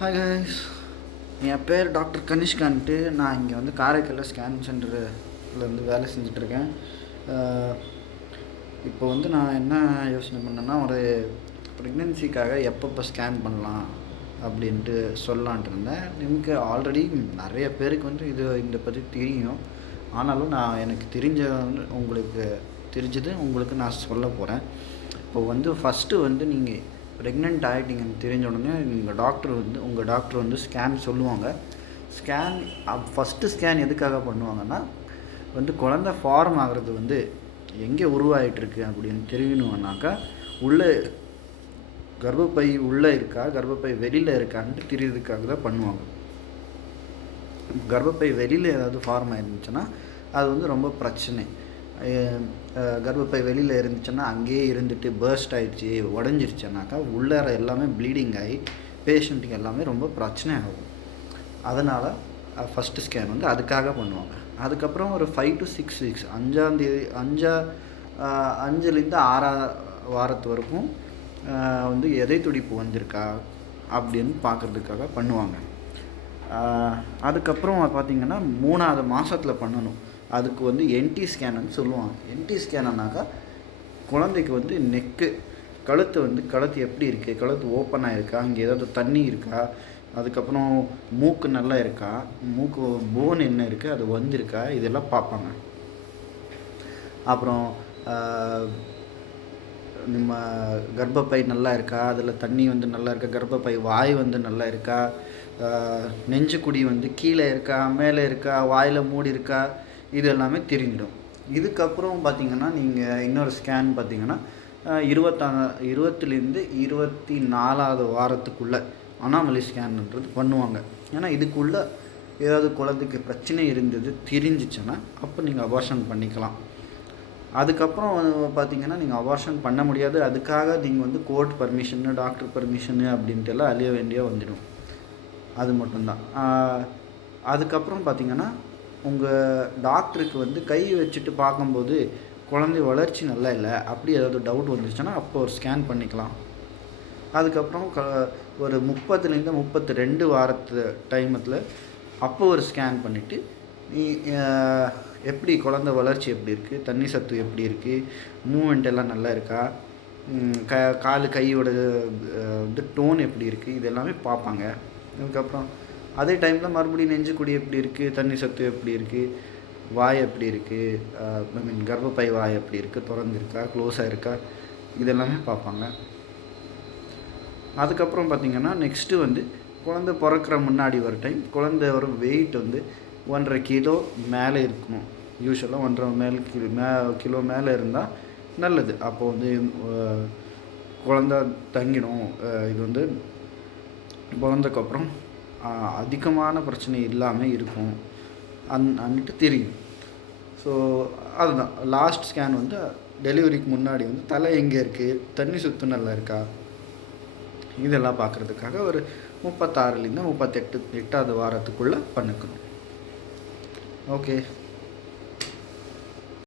Hi guys, என் பேர் doctor கனிஷ்கான்ட்டு. நான் இங்கே வந்து காரைக்காலில் ஸ்கேன் சென்டரில் வந்து வேலை செஞ்சிட்ருக்கேன். இப்போ வந்து நான் என்ன யோசனை பண்ணேன்னா, ஒரு ப்ரெக்னென்சிக்காக எப்பப்போ ஸ்கேன் பண்ணலாம் அப்படின்ட்டு சொல்லலான்ட்டு இருந்தேன். எனக்கு ஆல்ரெடி நிறைய பேருக்கு வந்து இதை பற்றி தெரியும். ஆனாலும் நான் எனக்கு உங்களுக்கு நான் சொல்ல போகிறேன். இப்போ வந்து ஃபஸ்ட்டு வந்து நீங்கள் ப்ரெக்னென்ட் ஆகிட்டீங்கன்னு தெரிஞ்ச உடனே உங்கள் டாக்டர் வந்து ஸ்கேன் சொல்லுவாங்க. ஃபஸ்ட்டு ஸ்கேன் எதுக்காக பண்ணுவாங்கன்னா, வந்து குழந்த ஃபார்ம் ஆகிறது வந்து எங்கே உருவாகிட்டுருக்கு அப்படின்னு தெரியணுன்னாக்கா, உள்ளே கர்ப்பப்பை உள்ளே இருக்கா, கர்ப்பப்பை வெளியில் இருக்கான்ட்டு தெரியறதுக்காக தான் பண்ணுவாங்க. கர்ப்பப்பை வெளியில் ஏதாவது ஃபார்ம் ஆயிருந்துச்சுன்னா அது வந்து ரொம்ப பிரச்சனை. கர்ப்பப்பை வெளியில் இருந்துச்சுன்னா அங்கேயே இருந்துட்டு பர்ஸ்ட் ஆகிடுச்சி, உடஞ்சிருச்சுனாக்கா உள்ளார எல்லாமே ப்ளீடிங் ஆகி பேஷண்ட்டுக்கு எல்லாமே ரொம்ப பிரச்சனை ஆகும். அதனால் ஃபஸ்ட்டு ஸ்கேன் வந்து அதுக்காக பண்ணுவாங்க. அதுக்கப்புறம் ஒரு 5 to 6 weeks, 5லேருந்து 6 வாரத்து வரைக்கும் வந்து எதை துடிப்பு வந்திருக்கா அப்படின்னு பார்க்குறதுக்காக பண்ணுவாங்க. அதுக்கப்புறம் பார்த்திங்கன்னா 3ஆவது மாதத்தில் பண்ணணும். அதுக்கு வந்து என்டி ஸ்கேனுன்னு சொல்லுவாங்க. என்டி ஸ்கேனுனாக்கா குழந்தைக்கு வந்து கழுத்து எப்படி இருக்குது, கழுத்து ஓப்பன் ஆகிருக்கா, இங்கே ஏதாவது தண்ணி இருக்கா, அதுக்கப்புறம் மூக்கு நல்லா இருக்கா, மூக்கு போன் என்ன இருக்குது அது வந்திருக்கா, இதெல்லாம் பார்ப்பாங்க. அப்புறம் நம்ம கர்ப்பப்பை நல்லா இருக்கா, அதில் தண்ணி வந்து நல்லா இருக்கா, கர்ப்பப்பை வாய் வந்து நல்லா இருக்கா, நெஞ்சுக்குடி வந்து கீழே இருக்கா மேலே இருக்கா, வாயில் மூடி இருக்கா, இது எல்லாமே தெரிஞ்சிடும். இதுக்கப்புறம் பார்த்திங்கன்னா நீங்கள் இன்னொரு ஸ்கேன் பார்த்திங்கன்னா 20லேருந்து 24வது வாரத்துக்குள்ளே அனாமலி ஸ்கேன்ன்றது பண்ணுவாங்க. ஏன்னா இதுக்குள்ளே ஏதாவது குழந்தைக்கு பிரச்சனை இருந்தது தெரிஞ்சிச்சுன்னா அப்போ நீங்கள் அபார்ஷன் பண்ணிக்கலாம். அதுக்கப்புறம் பார்த்திங்கன்னா நீங்கள் அபார்ஷன் பண்ண முடியாது. அதுக்காக நீங்கள் வந்து கோர்ட் பர்மிஷனு, டாக்டர் பர்மிஷனு அப்படின்ட்டு எல்லாம் அழிய வேண்டிய வந்துடும். அது மட்டும்தான். அதுக்கப்புறம் பார்த்திங்கன்னா உங்கள் டாக்டருக்கு வந்து கை வச்சுட்டு பார்க்கும்போது குழந்தை வளர்ச்சி நல்லா இல்லை அப்படி ஏதாவது டவுட் வந்துச்சுன்னா அப்போ ஒரு ஸ்கேன் பண்ணிக்கலாம். அதுக்கப்புறம் ஒரு 30லேருந்து 32 வாரத்து டைமத்தில் அப்போ ஒரு ஸ்கேன் பண்ணிவிட்டு எப்படி குழந்தை வளர்ச்சி எப்படி இருக்குது, தண்ணி சத்து எப்படி இருக்குது, மூமெண்ட் எல்லாம் நல்லா இருக்கா, கையோட வந்து டோன் எப்படி இருக்குது, இது எல்லாமே பார்ப்பாங்க. அதுக்கப்புறம் அதே டைமில் மறுபடியும் நெஞ்சுக்குடி எப்படி இருக்குது, தண்ணி சத்து எப்படி இருக்குது, வாய் எப்படி இருக்குது, கர்ப்பப்பை வாய் எப்படி இருக்குது, திறந்துருக்கா க்ளோஸாக இருக்கா, இதெல்லாமே பார்ப்பாங்க. அதுக்கப்புறம் பார்த்திங்கன்னா நெக்ஸ்ட்டு வந்து குழந்தை பிறக்கிற முன்னாடி ஒரு டைம் குழந்தையோட வெயிட் வந்து 1.5 கிலோ மேலே இருக்கணும். யூஸ்வலாக 1.5 கிலோ மேலே இருந்தால் நல்லது. அப்போது வந்து குழந்த தங்கிடும். இது வந்து பிறந்ததுக்கப்புறம் அதிகமான பிரச்சனை இல்லாமல் இருக்கும் அன்னிட்டு தெரியும். ஸோ அதுதான் லாஸ்ட் ஸ்கேன் வந்து டெலிவரிக்கு முன்னாடி வந்து தலை எங்கே இருக்குது, தண்ணி சுத்தம் நல்லா இருக்கா, இதெல்லாம் பார்க்குறதுக்காக ஒரு 36லேருந்து 38வது வாரத்துக்குள்ளே பண்ணிக்கணும். ஓகே.